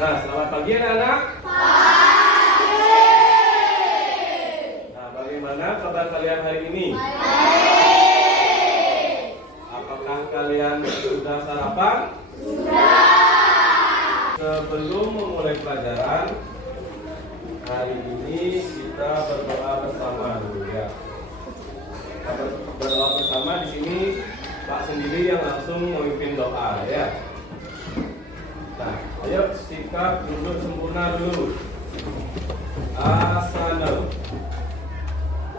Nah, selamat pagi anak-anak. Pagi. Nah, bagaimana kabar kalian hari ini? Baik. Apakah kalian sudah sarapan? Sudah. Sebelum memulai pelajaran hari ini, kita berdoa bersama dulu ya. Kita berdoa bersama di sini. Pak sendiri yang langsung memimpin doa ya. Nah, ayo sikap duduk sempurna dulu. Asana.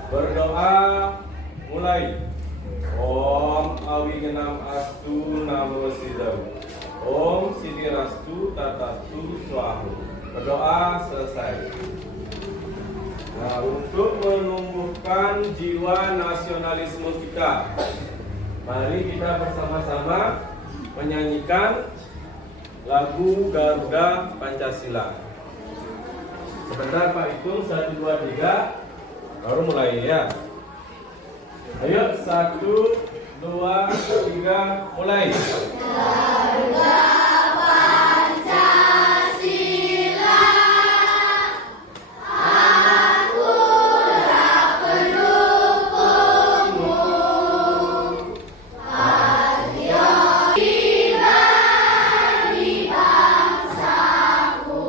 Berdoa mulai. Om Awigenam Astu Namo Siddham. Om Siddhirastu Tatastu Swahu. Berdoa selesai. Nah, untuk menumbuhkan jiwa nasionalisme kita, mari kita bersama-sama menyanyikan lagu Garuda Pancasila. Sebentar Pak hitung 1, 2, 3 baru mulai ya. Ayo 1, 2, 3 mulai. Garuda Pancasila, akulah pendukungmu. Patriotisme bangsaku,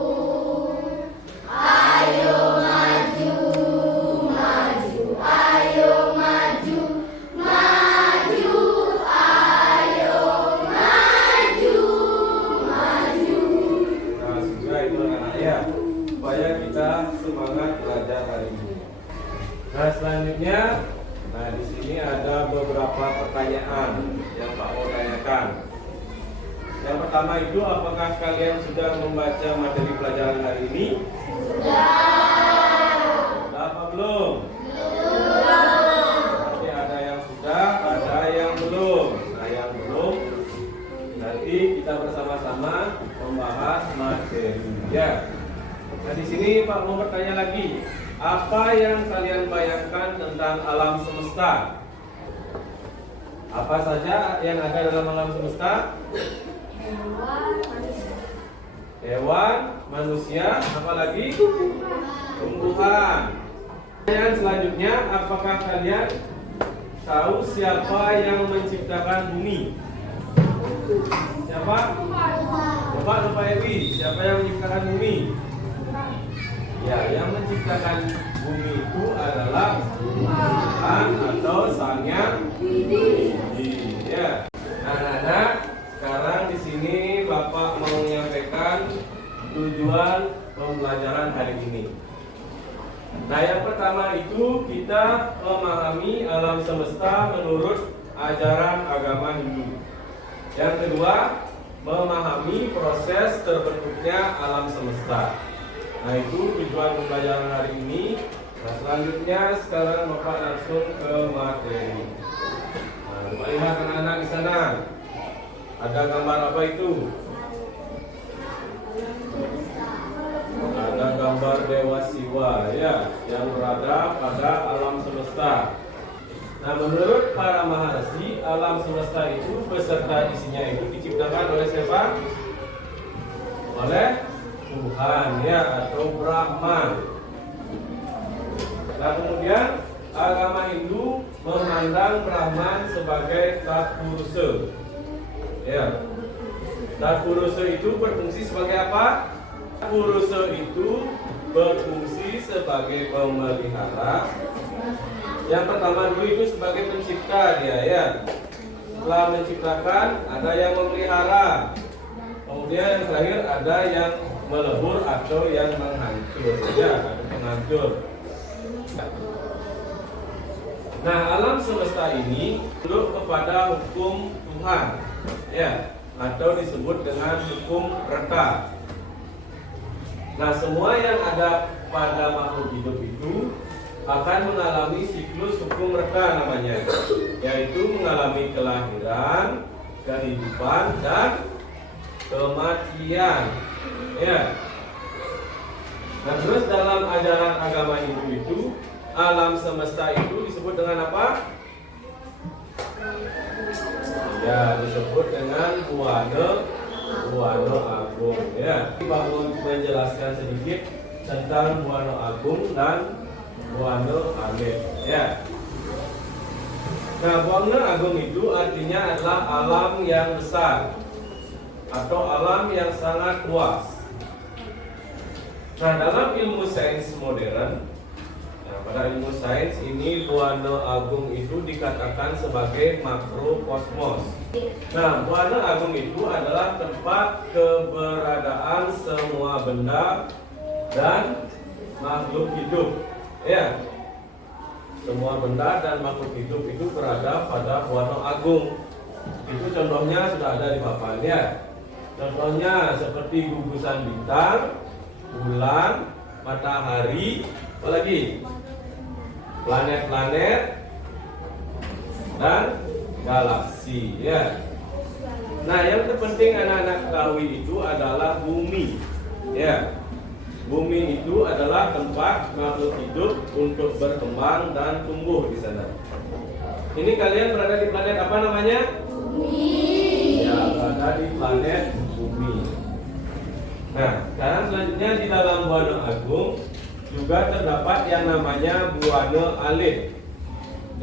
ayo maju, maju, ayo maju, maju, ayo maju, maju. Nah, sudah itu anak-anak ya, supaya kita semangat belajar hari ini. Nah, selanjutnya, nah di sini ada beberapa pertanyaan yang Pak mau tanyakan. Yang pertama itu, apakah kalian sudah membaca materi pelajaran hari ini? Sudah apa belum? Nanti ada yang sudah, ada yang belum. Nah, yang belum, nanti kita bersama-sama membahas materinya. Nah, di sini Pak mau bertanya lagi, apa yang kalian bayangkan tentang alam semesta? Apa saja yang ada dalam alam semesta? Hewan, manusia, apa lagi? Tumbuhan. Pertanyaan selanjutnya, apakah kalian tahu siapa yang menciptakan bumi? Siapa? Coba Pak Ewi, siapa yang menciptakan bumi? Ya, yang menciptakan bumi itu adalah Tuhan atau Sang Yang Widi. Ya. Nah, anak-anak, sekarang di sini Bapak mau menyampaikan tujuan pembelajaran hari ini. Nah, yang pertama itu kita memahami alam semesta menurut ajaran agama Hindu. Yang kedua, memahami proses terbentuknya alam semesta. Nah, itu tujuan pembelajaran hari ini. Nah, selanjutnya sekarang Bapak langsung ke materi. Nah, Bapak lihat anak-anak di sana. Ada gambar apa itu? Ada gambar Dewa Siwa ya, yang berada pada alam semesta. Nah, menurut para maharsi, alam semesta itu beserta isinya itu diciptakan oleh siapa? Oleh Tuhan ya, atau Brahman. Nah, kemudian agama Hindu memandang Brahman sebagai Tatpurusa. Ya. Tatpurusa itu berfungsi sebagai apa? Tatpurusa itu berfungsi sebagai pemelihara. Yang pertama dulu itu sebagai pencipta dia ya. Setelah menciptakan, ada yang memelihara. Kemudian yang terakhir ada yang melebur atau yang menghancur ya, ada penghancur. Nah, alam semesta ini tunduk kepada hukum Tuhan ya, atau disebut dengan hukum reka. Nah, semua yang ada pada makhluk hidup itu akan mengalami siklus hukum reka namanya, yaitu mengalami kelahiran, kehidupan, dan kematian ya. Nah, terus dalam ajaran agama Hindu itu alam semesta itu disebut dengan apa? Ya, disebut dengan Buana Buana Agung. Ya, Pak mau menjelaskan sedikit tentang Buana Agung dan Buana Alit. Ya. Nah, Buana Agung itu artinya adalah alam yang besar atau alam yang sangat luas. Nah, dalam ilmu sains modern, pada ilmu sains ini Buana Agung itu dikatakan sebagai makrokosmos. Nah, Buana Agung itu adalah tempat keberadaan semua benda dan makhluk hidup. Ya, semua benda dan makhluk hidup itu berada pada Buana Agung. Itu contohnya sudah ada di papan ya. Contohnya seperti gugusan bintang, bulan, matahari, apalagi planet-planet dan galaksi ya. Nah, yang terpenting anak-anak ketahui itu adalah bumi ya. Bumi itu adalah tempat makhluk hidup untuk berkembang dan tumbuh di sana. Ini kalian berada di planet apa namanya? Bumi. Ya, berada di planet bumi. Nah, sekarang selanjutnya di dalam Buana Agung juga terdapat yang namanya Buana Alit.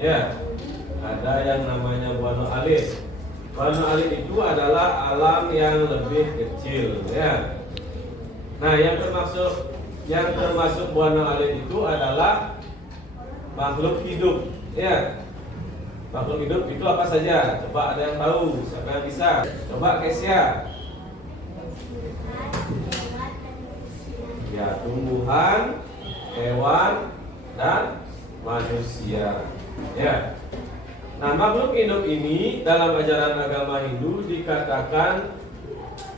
Ya, ada yang namanya Buana Alit. Buana Alit itu adalah alam yang lebih kecil. Ya. Nah, yang termasuk Buana Alit itu adalah makhluk hidup. Ya, makhluk hidup itu apa saja? Coba ada yang tahu? Siapa yang bisa? Coba Kesia. Ya, tumbuhan, hewan, dan manusia. Ya. Nah, makhluk hidup ini dalam ajaran agama Hindu dikatakan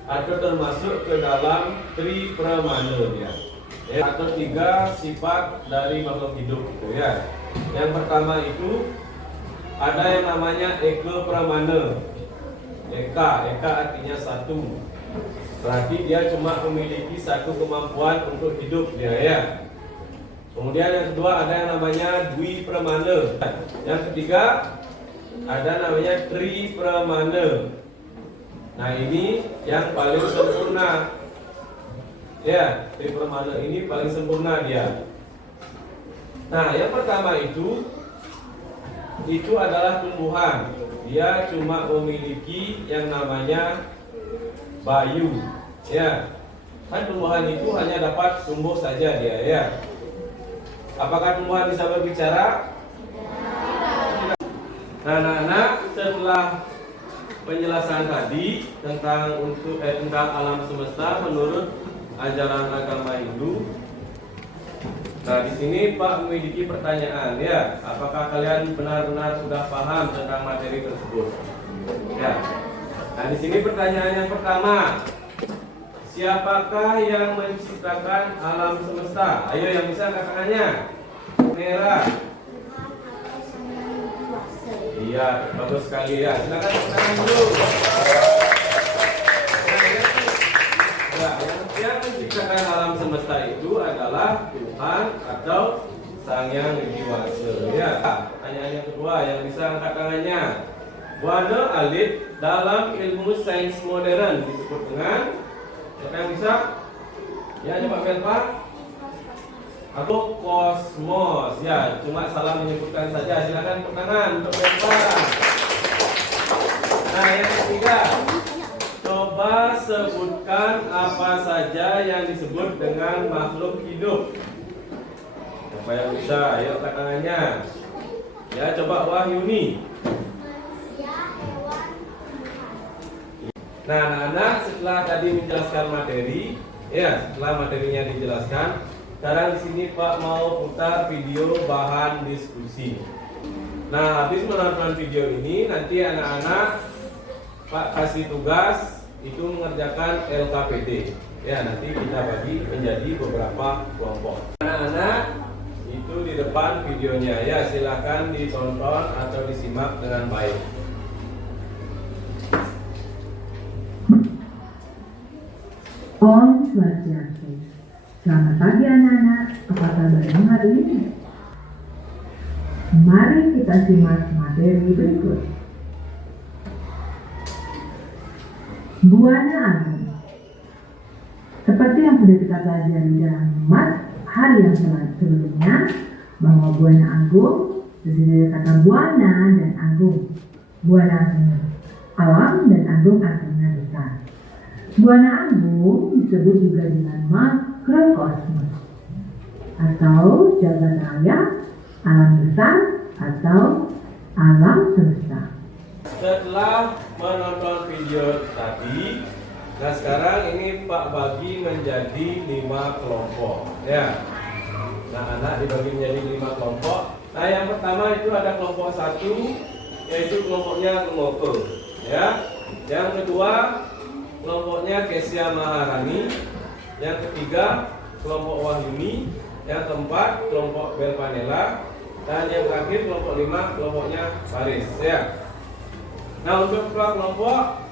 atau termasuk ke dalam Tripramana ya. Atau 3 sifat dari makhluk hidup itu ya. Yang pertama itu ada yang namanya Eka Pramana. Eka artinya satu. Berarti dia cuma memiliki satu kemampuan untuk hidup dia ya. Kemudian yang kedua ada yang namanya Dwi Pramana. Yang ketiga ada namanya Tri Pramana. Nah, ini yang paling sempurna. Ya, Tri Pramana ini paling sempurna dia. Nah, yang pertama itu adalah tumbuhan. Dia cuma memiliki yang namanya bayu. Ya. Kan tumbuhan itu hanya dapat tumbuh saja dia ya. Apakah tumbuhan bisa berbicara? Nah, anak-anak, setelah penjelasan tadi tentang alam semesta menurut ajaran agama Hindu. Nah, di sini Pak memiliki pertanyaan ya. Apakah kalian benar-benar sudah paham tentang materi tersebut? Ya. Nah, di sini pertanyaan yang pertama. Siapakah yang menciptakan alam semesta? Ayo yang bisa angkat tangannya. Merah. Iya, bagus sekali ya. Silakan tepuk tangan dulu. Nah, yang menciptakan alam semesta itu adalah Tuhan atau Sang Yang Widi Wasa. Ya. Pertanyaan yang kedua yang bisa angkat tangannya. Buana Alit dalam ilmu sains modern disebut dengan siapa yang bisa? Ya, coba Belpa. Atau kosmos. Ya, cuma salah menyebutkan saja. Silakan tepuk tangan untuk Belpa. Nah, yang ketiga, coba sebutkan apa saja yang disebut dengan makhluk hidup. Siapa yang bisa? Ayo angkat tangannya. Ya, coba Wahyuni. Nah, anak-anak, setelah tadi menjelaskan materi, ya, setelah materinya dijelaskan, sekarang di sini Pak mau putar video bahan diskusi. Nah, habis menonton video ini, nanti anak-anak Pak kasih tugas itu mengerjakan LKPD. Ya, nanti kita bagi menjadi beberapa kelompok. Anak-anak, itu di depan videonya ya, silakan ditonton atau disimak dengan baik. Om Swastiastu. Selamat pagi anak-anak, apa kabarnya hari ini? Mari kita simak materi berikut. Buana Agung. Seperti yang sudah kita pelajari dalam hari yang sebelumnya, bahwa Buana Agung terdiri dari kata Buana dan Agung. Buana artinya alam dan Agung artinya besar. Buana Agung disebut juga dengan makrokosmos atau jagat raya, alam besar atau alam semesta. Setelah menonton video tadi, nah sekarang ini Pak bagi menjadi 5 kelompok, ya. Nah, anak dibagi menjadi 5 kelompok. Nah, yang pertama itu ada kelompok 1, yaitu kelompoknya Gemoko, ya. Yang kedua, kelompoknya Kesia Maharani. Yang ketiga, kelompok Wahyuni. Yang keempat, kelompok Belpanela. Dan yang terakhir, kelompok 5, kelompoknya Faris, ya. Nah, untuk kelompok,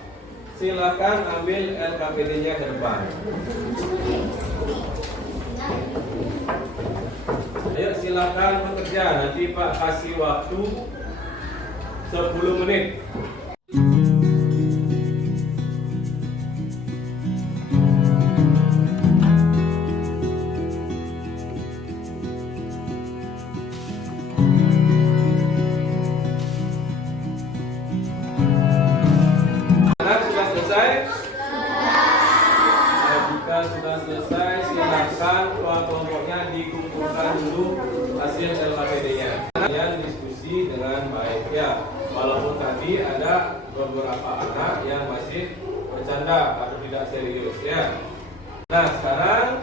silakan ambil LKPD-nya ke depan. Ayo silakan bekerja. Nanti Pak kasih waktu 10 menit. Sudah selesai, silakan kelompoknya dikumpulkan dulu hasil LKPD-nya. Kalian diskusi dengan baik, ya. Walaupun tadi ada beberapa anak yang masih bercanda atau tidak serius, ya. Nah, sekarang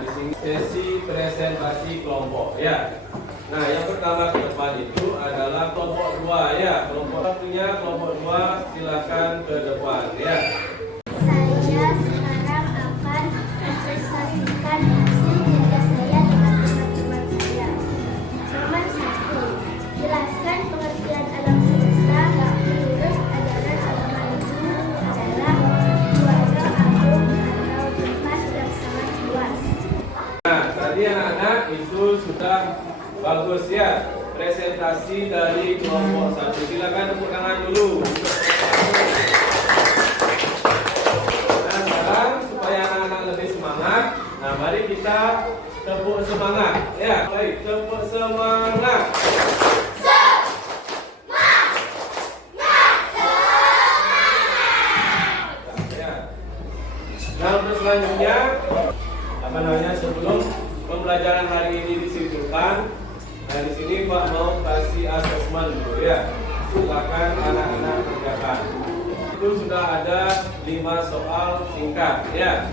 di sini sesi presentasi kelompok, ya. Nah, yang pertama ke depan itu adalah kelompok 2, ya. Kelompok punya kelompok 2, silakan ke depan, ya. Saya sekarang akan mempresentasikan hasil kerja saya dengan teman-teman saya. Nomor 1, jelaskan pengertian alam semesta menurut ajaran agama Hindu adalah Buana Agung atau tempat yang sangat luas. Nah, tadi anak-anak itu sudah bagus, ya. Presentasi dari kelompok 1. Silakan tepuk tangan dulu. Nah, mari kita tepuk semangat, ya. Baik, tepuk semangat. Ya. Nah, untuk selanjutnya, sebelum pembelajaran hari ini disimpulkan, nah di sini Pak mau kasih asesmen dulu, ya. Silakan anak-anak kerjakan. Itu sudah ada 5 soal singkat, ya.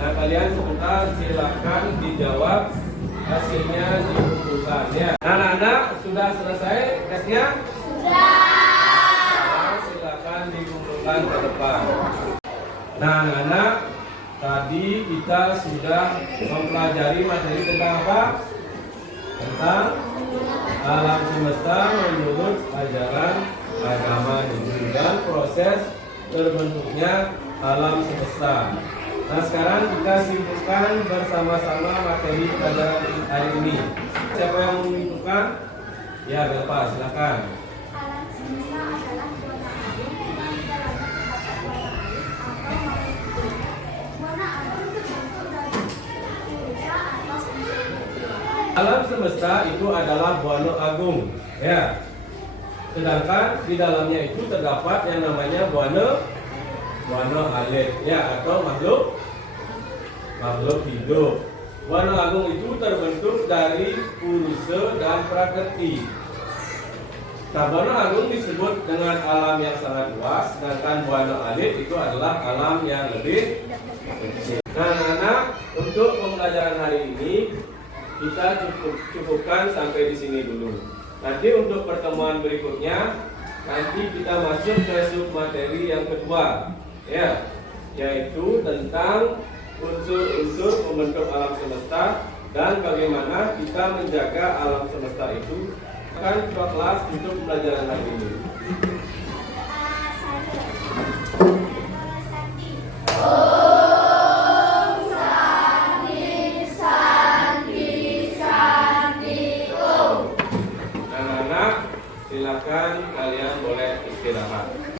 Nah, kalian sebentar silakan dijawab, hasilnya dikumpulkan, ya. Nah, anak-anak sudah selesai tesnya? Sudah. Nah, silakan dikumpulkan ke depan. Nah, anak-anak, tadi kita sudah mempelajari materi tentang apa? Tentang alam semesta menurut ajaran agama Hindu dan proses terbentuknya alam semesta. Nah, sekarang kita simpulkan bersama-sama materi pelajaran hari ini. Siapa yang mau menentukan? Ya, Bapak, silakan. Alam semesta adalah Buana Agung yang dalamnya terdapat warna air atau magnetik. Buana Agung terbentuk dari pulsa atau unsur. Alam semesta itu adalah Buana Agung, ya. Sedangkan di dalamnya itu terdapat yang namanya Buana Alit, ya, atau makhluk hidup. Buana Agung itu terbentuk dari Purusa dan Prakriti. Nah, Buana Agung disebut dengan alam yang sangat luas, sedangkan Buana Alit itu adalah alam yang lebih kecil. Nah, anak-anak, untuk pembelajaran hari ini kita cukupkan sampai di sini dulu. Nanti untuk pertemuan berikutnya, nanti kita masuk ke submateri yang kedua, ya, yaitu tentang unsur-unsur pembentuk alam semesta dan bagaimana kita menjaga alam semesta itu. Akan kelas untuk pembelajaran hari ini.